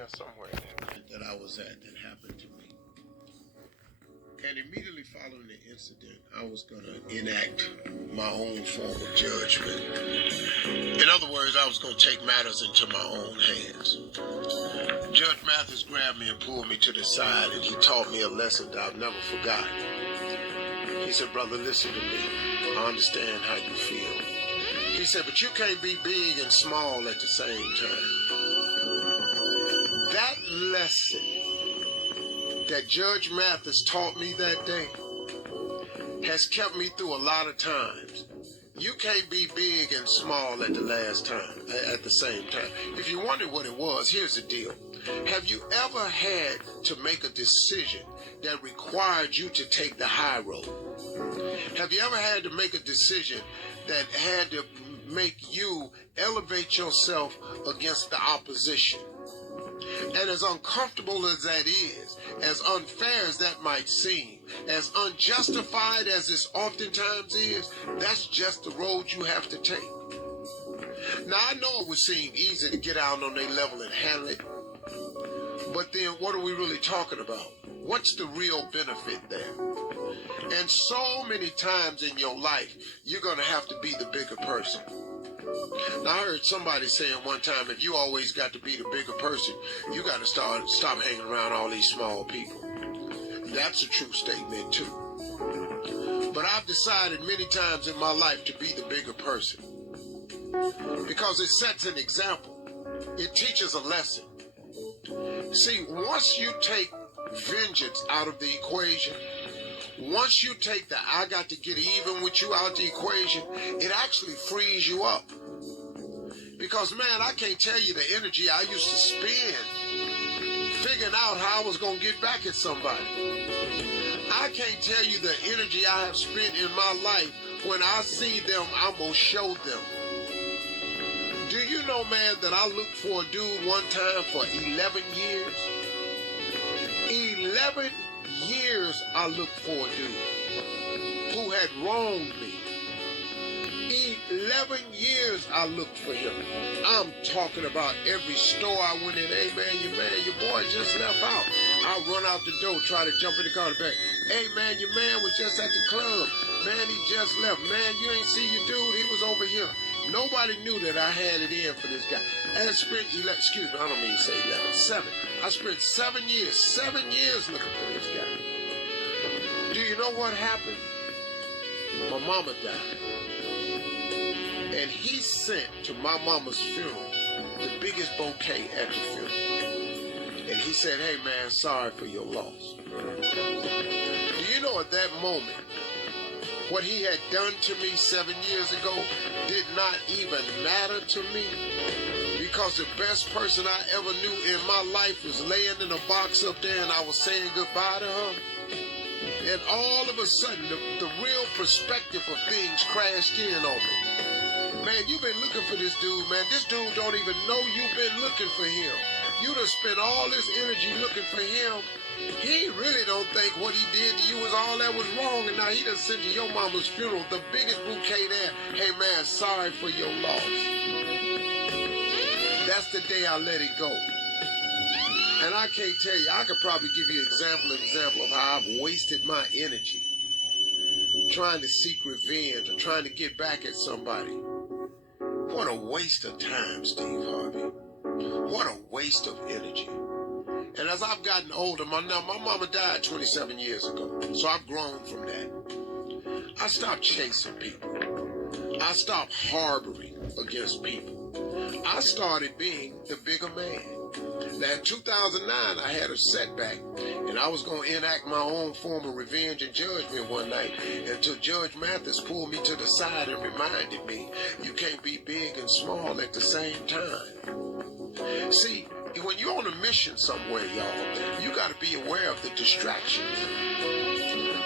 Yeah, somewhere in there. That I was at that happened to me. And immediately following the incident, I was going to enact my own form of judgment. In other words, I was going to take matters into my own hands. Judge Mathis grabbed me and pulled me to the side, and he taught me a lesson that I've never forgotten. He said, brother, listen to me. I understand how you feel. He said, but you can't be big and small at the same time. That lesson that Judge Mathis taught me that day has kept me through a lot of times. You can't be big and small at the same time. If you wonder what it was, here's the deal. Have you ever had to make a decision that required you to take the high road? Have you ever had to make a decision that had to make you elevate yourself against the opposition? And as uncomfortable as that is, as unfair as that might seem, as unjustified as this oftentimes is, that's just the road you have to take. Now, I know it would seem easy to get out on their level and handle it, but then what are we really talking about? What's the real benefit there? And so many times in your life, you're going to have to be the bigger person. Now, I heard somebody saying one time, if you always got to be the bigger person, you got to stop hanging around all these small people. That's a true statement, too. But I've decided many times in my life to be the bigger person because it sets an example. It teaches a lesson. See, once you take vengeance out of the equation, once you take the I got to get even with you out the equation, it actually frees you up. Because, man, I can't tell you the energy I used to spend figuring out how I was going to get back at somebody. I can't tell you the energy I have spent in my life. When I see them, I'm going to show them. Do you know, man, that I looked for a dude one time for 11 years? 11 years I looked for a dude who had wronged me. 11 years I looked for him. I'm talking about every store I went in. Hey, man, your boy just left out. I'll run out the door, try to jump in the car back. Hey, man, your man was just at the club. Man, he just left. Man, you ain't see your dude. He was over here. Nobody knew that I had it in for this guy. I spent 11, excuse me, I don't mean to say 11, 7. I spent 7 years looking for this guy. Do you know what happened? My mama died. And he sent to my mama's funeral the biggest bouquet at the funeral. And he said, hey, man, sorry for your loss. Do you know at that moment, what he had done to me 7 years ago did not even matter to me? Because the best person I ever knew in my life was laying in a box up there and I was saying goodbye to her. And all of a sudden, the real perspective of things crashed in on me. Man, you've been looking for this dude, man. This dude don't even know you've been looking for him. You done spent all this energy looking for him. He really don't think what he did to you was all that was wrong. And now he done sent to your mama's funeral the biggest bouquet there. Hey, man, sorry for your loss. That's the day I let it go. And I can't tell you, I could probably give you an example of how I've wasted my energy trying to seek revenge or trying to get back at somebody. What a waste of time, Steve Harvey. What a waste of energy. And as I've gotten older, my mama died 27 years ago, so I've grown from that. I stopped chasing people. I stopped harboring against people. I started being the bigger man. Now, in 2009, I had a setback, and I was going to enact my own form of revenge and judgment one night until Judge Mathis pulled me to the side and reminded me, you can't be big and small at the same time. See, when you're on a mission somewhere, y'all, you got to be aware of the distractions.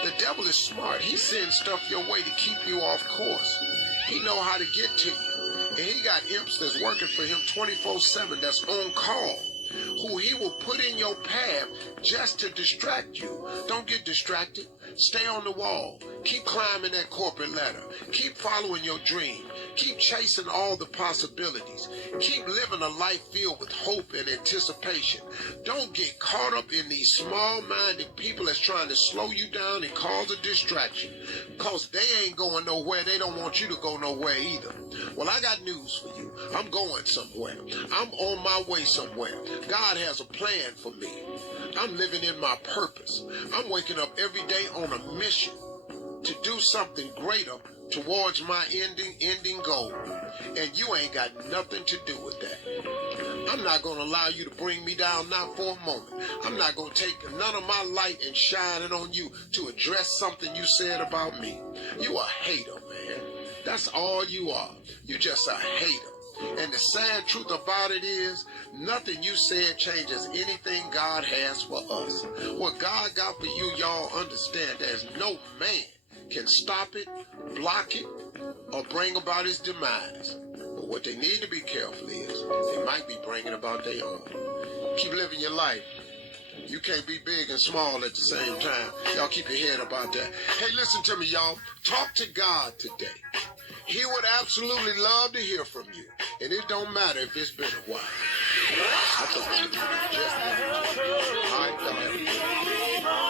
The devil is smart. He sends stuff your way to keep you off course. He know how to get to you. And he got imps that's working for him 24/7 that's on call, who he will put in your path just to distract you. Don't get distracted. Stay on the wall. Keep climbing that corporate ladder. Keep following your dream. Keep chasing all the possibilities. Keep living a life filled with hope and anticipation. Don't get caught up in these small-minded people that's trying to slow you down and cause a distraction. Because they ain't going nowhere. They don't want you to go nowhere either. Well, I got news for you. I'm going somewhere. I'm on my way somewhere. God has a plan for me. I'm living in my purpose. I'm waking up every day on a mission to do something greater towards my ending goal. And you ain't got nothing to do with that. I'm not going to allow you to bring me down, not for a moment. I'm not going to take none of my light and shine it on you to address something you said about me. You a hater, man. That's all you are. You just a hater. And the sad truth about it is, nothing you said changes anything God has for us. What God got for you, y'all understand there's no man can stop it, block it, or bring about his demise. But what they need to be careful is, they might be bringing about their own. Keep living your life. You can't be big and small at the same time. Y'all keep your head about that. Hey, listen to me, y'all. Talk to God today. He would absolutely love to hear from you. And it don't matter if it's been a while. I thought you were just